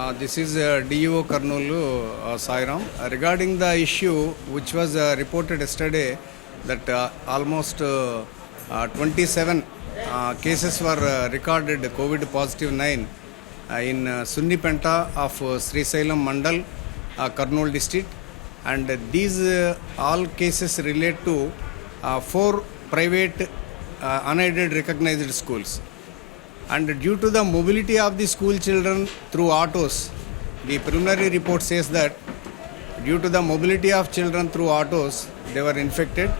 This is DEO Karnoolu Sairam. Regarding the issue which was reported yesterday that almost 27 cases were recorded COVID positive 9 in Sunnipenta of Sri Sailam Mandal, Karnool district, and these all cases relate to 4 private unaided recognized schools. And due to the mobility of the school children through autos, the preliminary report says that due to the mobility of children through autos, they were infected,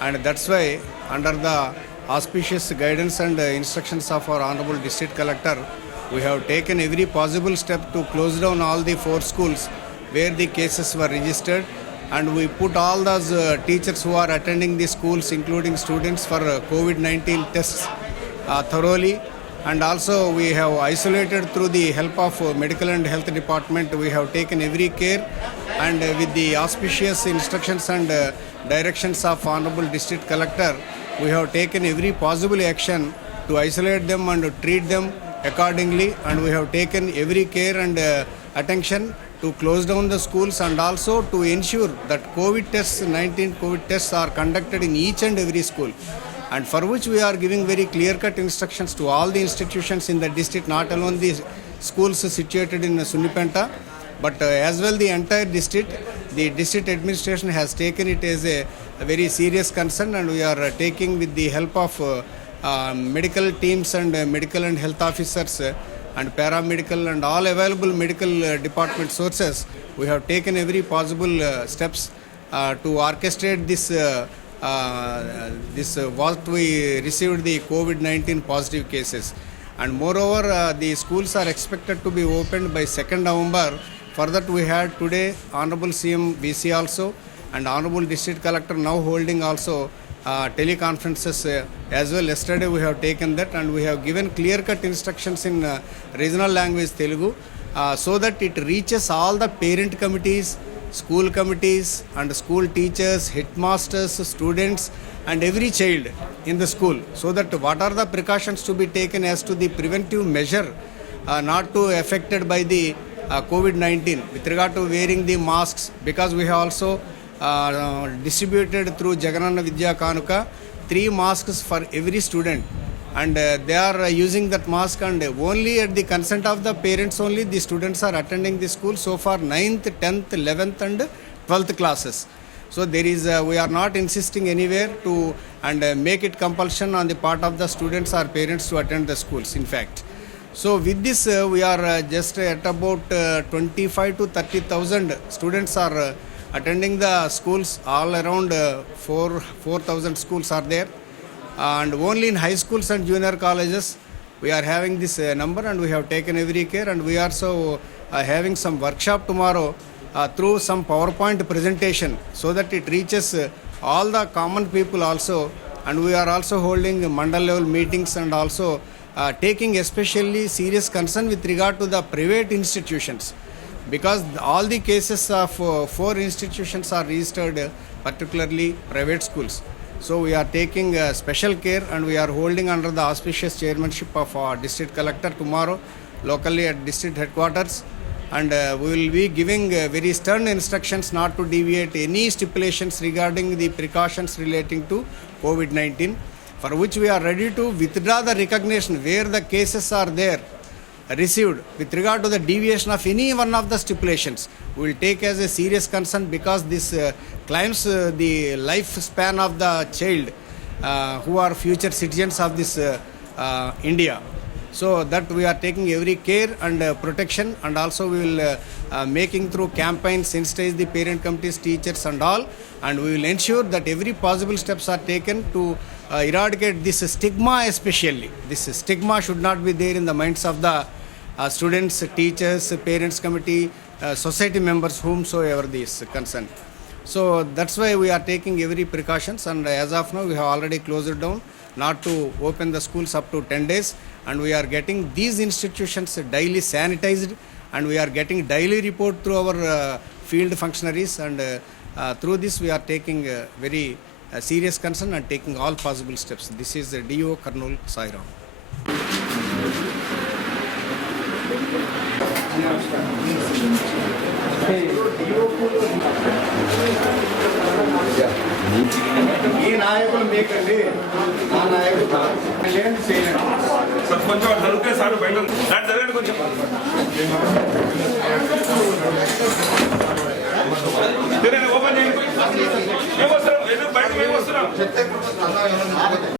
and that's why under the auspicious guidance and instructions of our Honorable District Collector, we have taken every possible step to close down all the 4 schools where the cases were registered, and we put all those teachers who are attending the schools, including students, for COVID-19 tests thoroughly. And also we have isolated through the help of medical and health department. We have taken every care, and with the auspicious instructions and directions of Honorable District Collector, we have taken every possible action to isolate them and to treat them accordingly, and we have taken every care and attention to close down the schools, and also to ensure that COVID-19 tests are conducted in each and every school, and for which we are giving very clear-cut instructions to all the institutions in the district, not alone the schools situated in Sunnipenta, but as well the entire district. The district administration has taken it as a very serious concern, and we are taking with the help of medical teams and medical and health officers and paramedical and all available medical department sources. We have taken every possible steps to orchestrate this what we received the COVID-19 positive cases, and moreover the schools are expected to be opened by 2nd November. For that we had today Honorable CM VC also, and Honorable District Collector now holding also teleconferences as well. Yesterday we have taken that, and we have given clear-cut instructions in regional language Telugu so that it reaches all the parent committees, school committees and school teachers, headmasters, students and every child in the school, so that what are the precautions to be taken as to the preventive measure not to affected by the COVID-19 with regard to wearing the masks, because we have also distributed through Jagananna Vidya Kanuka 3 masks for every student, and they are using that mask, and only at the consent of the parents only the students are attending the school so far 9th, 10th, 11th and 12th classes. So there is we are not insisting anywhere to and make it compulsion on the part of the students or parents to attend the schools, in fact. So with this we are just at about 25 to 30,000 students are attending the schools. All around 4,000 schools are there, and only in high schools and junior colleges we are having this number, and we have taken every care, and we are also having some workshop tomorrow through some PowerPoint presentation, so that it reaches all the common people also, and we are also holding mandal level meetings, and also taking especially serious concern with regard to the private institutions, because all the cases of 4 institutions are registered, particularly private schools. So we are taking special care, and we are holding under the auspicious chairmanship of our District Collector tomorrow locally at district headquarters, and we will be giving very stern instructions not to deviate any stipulations regarding the precautions relating to COVID-19, for which we are ready to withdraw the recognition where the cases are there received with regard to the deviation of any one of the stipulations. We will take as a serious concern, because this claims the lifespan of the child who are future citizens of this India. So that we are taking every care and protection, and also we will making through campaigns, sensitize the parent committees, teachers and all, and we will ensure that every possible steps are taken to eradicate this stigma. Especially this stigma should not be there in the minds of the students, teachers, parents committee, society members, whomsoever this concerned. So that's why we are taking every precautions, and as of now we have already closed it down not to open the schools up to 10 days, and we are getting these institutions daily sanitized, and we are getting daily report through our field functionaries, and through this we are taking very serious concern and taking all possible steps. This is DO Karnool Sairam. ఈ నాయకులు మీకండి, ఆ నాయకులు చేయండి. Sir కొంచెం జరుగుతుంది sir, బయట జరగండి కొంచెం. ఓపెన్ చేయండి. ఏమొస్తున్నాం, బయటకు ఏమొస్తున్నాం.